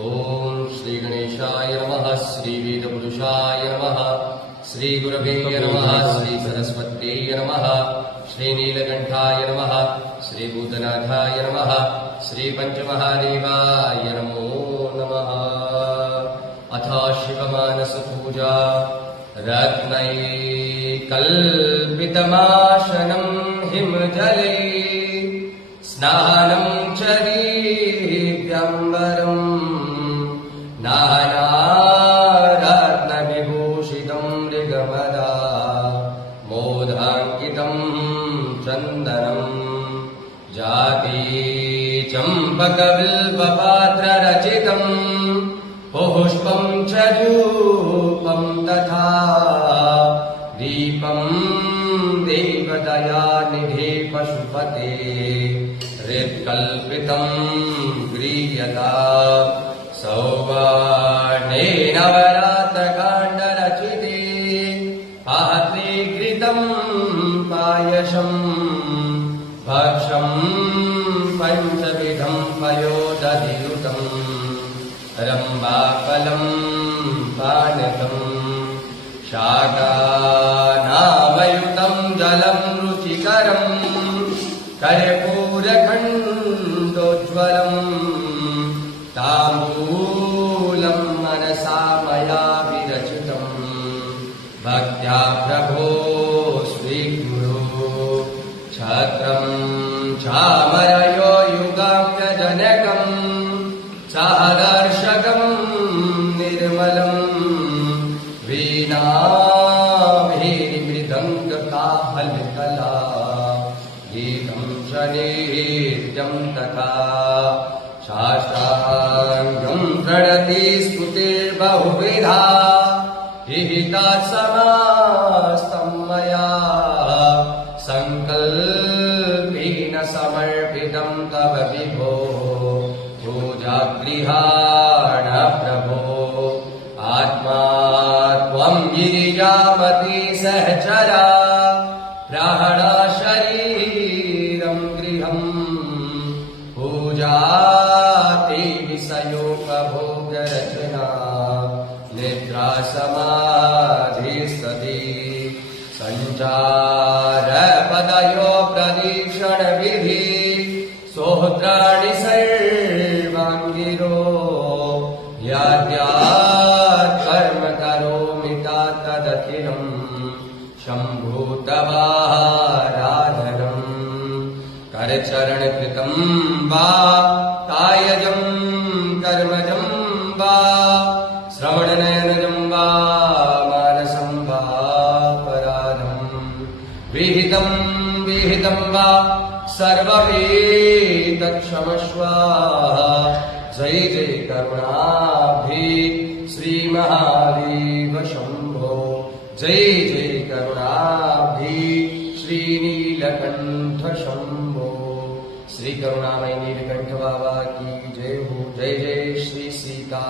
ओम श्री गणेशाय नमः, श्री वेदपुरुषाय नमः, श्री गुरवे नमः, श्री सरस्वत्यै नमः, श्री नीलकंठाय नमः, श्री भूतनाथाय नमः, श्री पंचमहादेवाय नमो नमः। अथ शिवमानस पूजा रत्नैकल्पितमाशनं हिमजले स्नानं च दिव्यम्बरम् नानारत्नविभूषितं मृगमदा मोदाङ्कितं चन्दनम् जाति चम्पकबिल्वपात्ररचितम् पुष्पं च धूपं तथा दीपं देवदयानिधे पशुपते हृत्कल्पितं गृह्यता सौवर्णेन वरातकाण्डरचिते पात्रे घृतं पायसं भक्षं पञ्चविधं पयोदधियुतम् रम्बाफलं पानकम् शाकानामयुतं जलं रुचिकरम् कर्पूरखण्डोज्ज्वलम् ताम्बूलं मनसा मया विरचितम् भक्त्या प्रभो स्वीकुरु छत्रं चामरयो युगाम्यजनकम् सहदर्शकं निर्मलं वीणाभिर्मृदङ्गकाहलकला गीतं च नित्यं तथा साष्टाङ्गं प्रणति स्तुतिर्बहुविधा विहिता समास्तं मया सङ्कल्पेन समर्पितं तव विभो पूजागृहाण प्रभो आत्मा त्वं गिरिजापति सहचरा प्राणा शरीरं गृहम् पूजाते विषयोपभोगरचना निद्रा समाधिस्तति सञ्चारपदयो प्रदीक्षणविधि सोत्राणि सर्वाङ्गिरो याद्यात् कर्म करोमि तदखिलम् शम्भूतवाराधनम् करचरणकृतं वा कायजं कर्मजं वा श्रवणनयनजं वा मानसं वा पराधम् विहितं वा सर्वमेतत्क्षमस्व जय जय करुणाब्धि श्री महादेव शंभो जय जय करुणाब्धि श्री नीलकंठ शंभो श्री करुणामय नीलकंठ बाबा की जय हो। जय जय श्री सीता